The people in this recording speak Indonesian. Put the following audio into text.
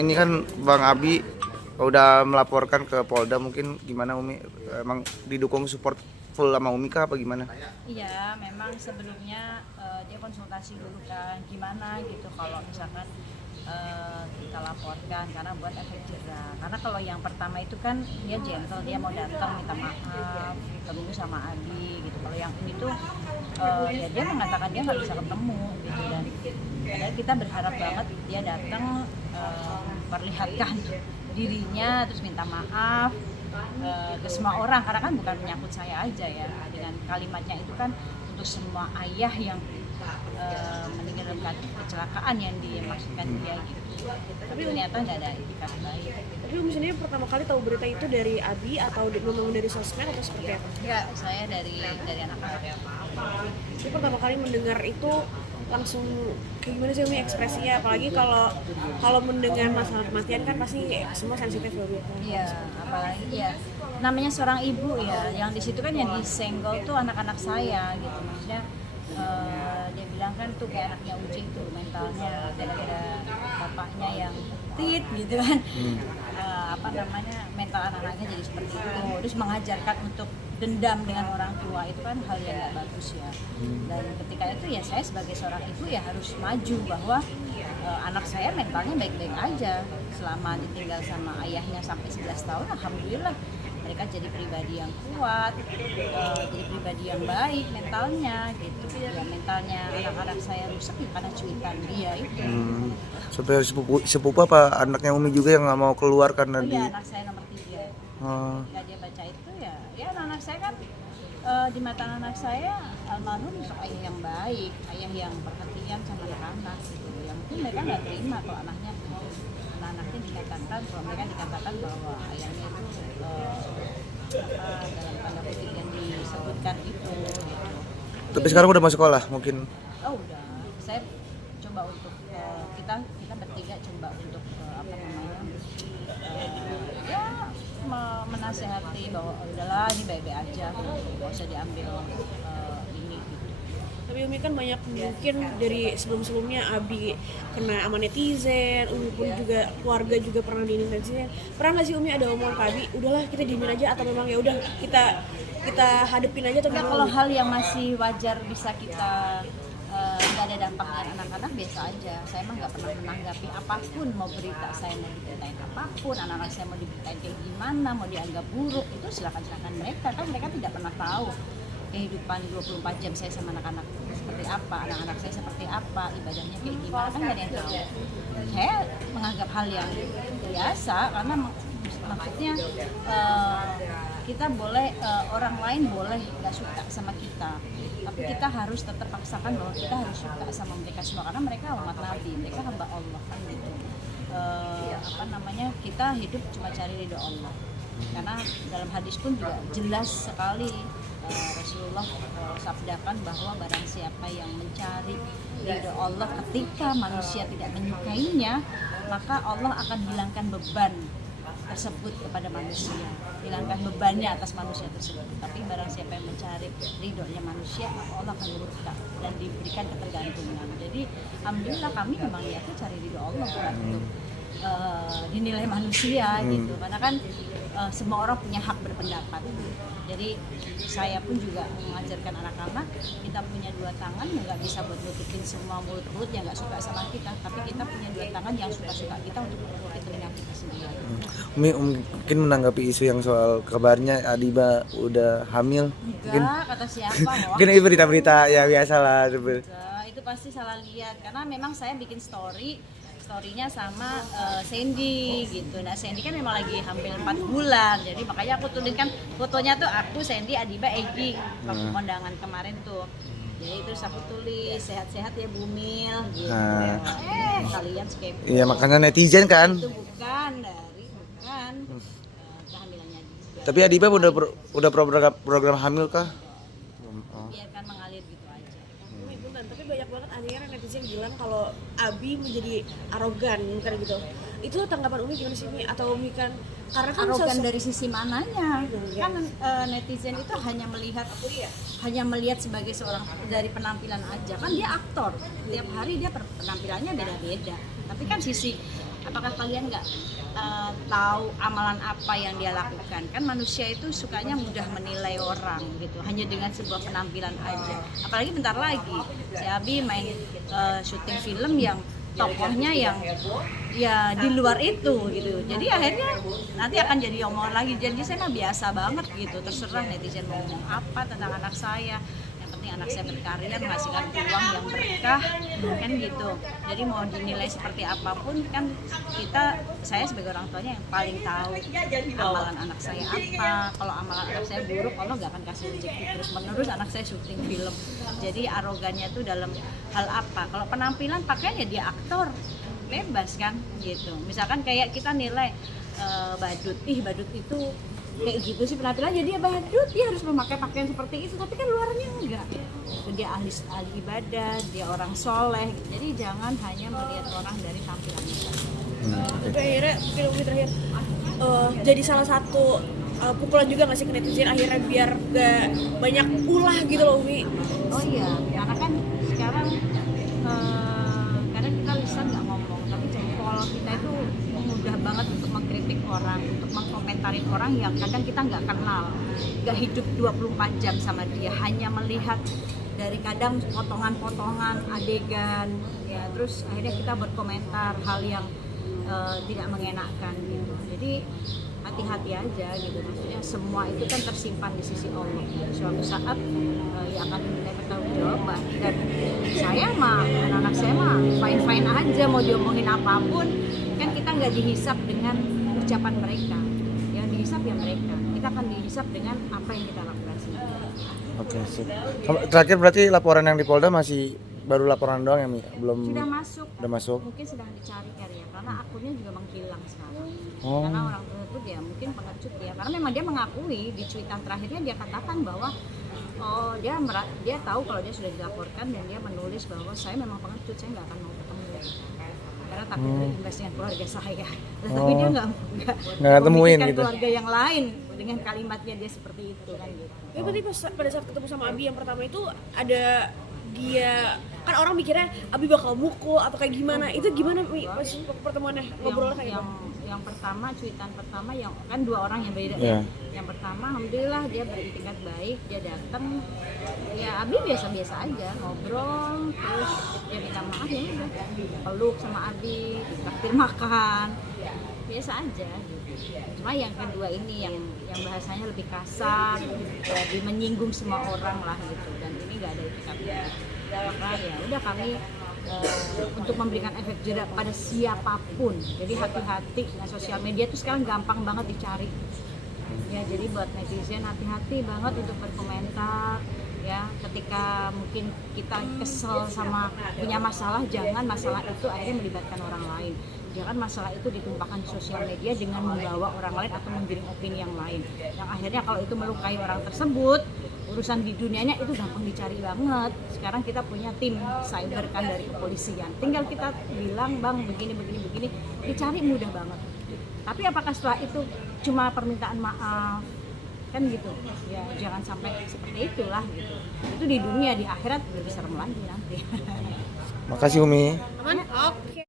ini kan Bang Abi udah melaporkan ke Polda, mungkin gimana Umi? Emang didukung support full sama Umi kah apa gimana? Iya, memang sebelumnya dia konsultasi dulu kan gimana gitu kalau misalkan kita laporkan karena buat efek jerah. Karena kalau yang pertama itu kan dia gentle, dia mau datang minta maaf, ketemu sama Abi gitu. Kalau yang ini tuh ya dia mengatakan dia nggak bisa ketemu gitu, dan padahal kita berharap banget dia datang perlihatkan dirinya terus minta maaf ke semua orang, karena kan bukan menyangkut saya aja ya, dengan kalimatnya itu kan untuk semua ayah yang meninggal dalam kecelakaan yang dimaksudkan dia gitu. Tapi ternyata nggak ada itikat baik. Tapi Umi sendiri pertama kali tahu berita itu dari Abi atau memang dari sosmed atau seperti apa? Ya, saya dari anak-anak. Jadi pertama kali mendengar itu langsung kayak gimana sih Umi ekspresinya? Apalagi kalau mendengar masalah kematian kan pasti semua sensitif ya Umi. Iya, apalagi ya namanya seorang ibu ya, yang di situ kan yang disenggol tuh anak-anak saya gitu. Maksudnya dia bilang kan tuh kayak anaknya Uci itu mentalnya gara-gara bapaknya yang tit gitu kan. Mental anak-anaknya jadi seperti itu, terus mengajarkan untuk dendam dengan orang tua, itu kan hal yang nggak bagus ya. Dan ketika itu ya saya sebagai seorang ibu ya harus maju bahwa anak saya mentalnya baik-baik aja selama ditinggal sama ayahnya sampai 11 tahun. Alhamdulillah mereka jadi pribadi yang kuat, jadi pribadi yang baik mentalnya gitu. Ya mentalnya anak-anak saya rusak ya karena cuitan dia itu. Sampai sepupu apa anaknya Umi juga yang nggak mau keluar karena Iya, anak saya nomor 3. Ketika dia baca itu ya anak saya kan di mata anak saya almarhum ayah yang baik, ayah yang perhatian sama anak-anak gitu. Yang mungkin mereka nggak terima kalau anak-anaknya dikatakan, kalau mereka dikatakan bahwa ayahnya itu dalam tanda kutip yang disebutkan itu gitu. Tapi sekarang udah masuk sekolah mungkin. Oh udah, saya coba untuk kita bertiga coba untuk menasehati bahwa udahlah ini baik-baik aja, nggak usah diambil ini gitu. Tapi Umi kan banyak mungkin dari sebelum-sebelumnya Abi kena sama netizen, Umi pun juga keluarga juga pernah di netizen. Pernah nggak sih Umi ada omongan ke Abi, udahlah kita diemin aja atau memang ya udah kita hadepin aja atau Ya, gimana? kalau hal yang masih wajar bisa kita nggak ada dampaknya anak-anak biasa aja. Saya mah nggak pernah menanggapi apapun, mau berita saya mau diberitain apapun, anak-anak saya mau diberitain kayak gimana, mau dianggap buruk, itu silakan mereka, kan mereka tidak pernah tahu kehidupan 24 jam saya sama anak-anak seperti apa, anak-anak saya seperti apa, ibadahnya kayak gimana, kan nggak ada yang tahu. Saya menganggap hal yang biasa karena maksudnya kita boleh orang lain boleh nggak suka sama kita, tapi kita harus tetap paksakan bahwa kita harus suka sama mereka semua karena mereka umat Nabi, mereka hamba Allah kan gitu. Kita hidup cuma cari ridho Allah, karena dalam hadis pun juga jelas sekali Rasulullah sabdakan bahwa barang siapa yang mencari ridho Allah ketika manusia tidak menyukainya, maka Allah akan hilangkan beban tersebut kepada manusia, hilangkan bebannya atas manusia tersebut. Tapi barang siapa yang mencari ridhonya manusia, maka Allah akan murka dan diberikan ketergantungan. Jadi alhamdulillah kami memang niatnya cari ridho Allah, bukan untuk dinilai manusia gitu, karena kan semua orang punya hak berpendapat. Jadi saya pun juga mengajarkan anak-anak, kita punya 2 tangan, nggak bisa buat nutupin semua mulut-mulut yang nggak suka sama kita, tapi kita punya 2 tangan yang suka-suka kita untuk menutupi telinga kita sendiri. Umi mungkin menanggapi isu yang soal kabarnya Adiba udah hamil. Enggak, kata siapa? Mungkin ini berita-berita ya biasalah. Itu pasti salah lihat, karena memang saya bikin storynya sama Sandy gitu. Nah Sandy kan memang lagi hamil 4 bulan, jadi makanya aku tuliskan fotonya tuh aku, Sandy, Adiba, Egi waktu kondangan kemarin tuh. Jadi terus aku tulis sehat-sehat ya Bumil gitu. Kalian skip. Iya makanya netizen kan. Itu bukan kehamilannya juga. Tapi Adiba udah program hamil kah? Biarkan mengalir gitu aja. Tapi banyak banget akhirnya netizen bilang kalau Abi menjadi arogan kan gitu. Itu tanggapan Umi gimana sih Umi? Atau Umi kan karena kan arogan dari sisi mananya? Kan netizen itu hanya melihat sebagai seorang dari penampilan aja. Kan dia aktor. Tiap hari dia penampilannya beda-beda. Tapi kan sisi apakah kalian nggak tahu amalan apa yang dia lakukan? Kan manusia itu sukanya mudah menilai orang gitu, hanya dengan sebuah penampilan aja. Apalagi bentar lagi si Abi main syuting film yang tokohnya yang ya di luar itu gitu, jadi akhirnya nanti akan jadi omongan lagi. Jadi saya mah biasa banget gitu, terserah netizen mau ngomong apa tentang anak saya, yang penting anak saya berkarya menghasilkan uang yang berkah kan gitu. Jadi mau dinilai seperti apapun kan saya sebagai orang tuanya yang paling tahu amalan anak saya apa. Kalau amalan anak saya buruk, Allah nggak akan kasih rezeki terus menerus anak saya syuting film. Jadi arogannya tuh dalam hal apa? Kalau penampilan pakaian ya dia aktor, bebas kan gitu. Misalkan kayak kita nilai badut, badut itu kayak gitu sih penampilan, jadi dia badut, dia harus memakai pakaian seperti itu, tapi kan luarnya enggak. Dia ahli ibadah, dia orang soleh. Jadi jangan hanya melihat orang dari tampilannya. Tapi akhirnya film ini terakhir jadi salah satu pukulan juga nggak sih ke netizen akhirnya biar gak banyak ulah gitu loh Umi. Oh iya, karena kan sekarang kadang kita lisan nggak ngomong, tapi jempol kita itu mudah banget untuk mengkritik orang, untuk mengkomentarin orang yang kadang kita nggak kenal, nggak hidup 24 jam sama dia, hanya melihat dari kadang potongan-potongan adegan, ya terus akhirnya kita berkomentar hal yang tidak mengenakan gitu. Jadi hati-hati aja gitu, maksudnya semua itu kan tersimpan di sisi Allah. Suatu saat ya akan diminta pertanggungjawaban, dan saya mah anak saya mah fine aja, mau diomongin apapun kan kita nggak dihisap dengan ucapan mereka, yang dihisap ya mereka. Kita akan dihisap dengan apa yang kita lakukan sendiri. Oke, sip. Terakhir berarti laporan yang di Polda masih baru laporan doang ya Mi? Belum. Sudah masuk. Udah masuk. Mungkin sedang dicari ya, karena akunnya juga menghilang sekarang. Oh. Karena orang tersebut ya mungkin pengecut ya, karena memang dia mengakui di cuitan terakhirnya dia katakan bahwa dia tahu kalau dia sudah dilaporkan, dan dia menulis bahwa saya memang pengecut, saya nggak akan mau ketemu karena takut berimbas dengan keluarga saya. Tapi dia nggak temuin gitu. Keluarga yang lain dengan kalimatnya dia seperti itu kan gitu. Tapi berarti pada saat ketemu sama Abi yang pertama itu ada dia, kan orang mikirnya Abi bakal mukul atau kayak gimana, itu gimana pas pertemuannya ngobrolnya kayak gimana? Yang pertama, cuitan pertama yang kan dua orang yang beda. Yeah. Yang pertama alhamdulillah dia beritikat baik, dia datang ya Abi biasa-biasa aja ngobrol, terus dia minta maaf ya udah, peluk sama Abi, ditraktir makan, biasa aja gitu. Cuma yang kedua ini yang bahasanya lebih kasar, jadi menyinggung semua orang lah gitu, dan ini nggak ada itikatnya. Maka ya udah kami untuk memberikan efek jerak pada siapapun. Jadi hati-hati, nah sosial media tuh sekarang gampang banget dicari. Ya jadi buat netizen hati-hati banget untuk berkomentar. Ya ketika mungkin kita kesel sama punya masalah, jangan masalah itu akhirnya melibatkan orang lain. Jangan masalah itu ditumpahkan di sosial media dengan membawa orang lain atau menggiring opini yang lain, yang akhirnya kalau itu melukai orang tersebut, urusan di dunianya itu gampang dicari banget. Sekarang kita punya tim cyber kan dari kepolisian, tinggal kita bilang bang begini, dicari mudah banget. Tapi apakah setelah itu cuma permintaan maaf kan gitu ya, jangan sampai seperti itulah gitu. Itu di dunia, di akhirat lebih serem lagi nanti. Makasih Umi. Aman? Oke.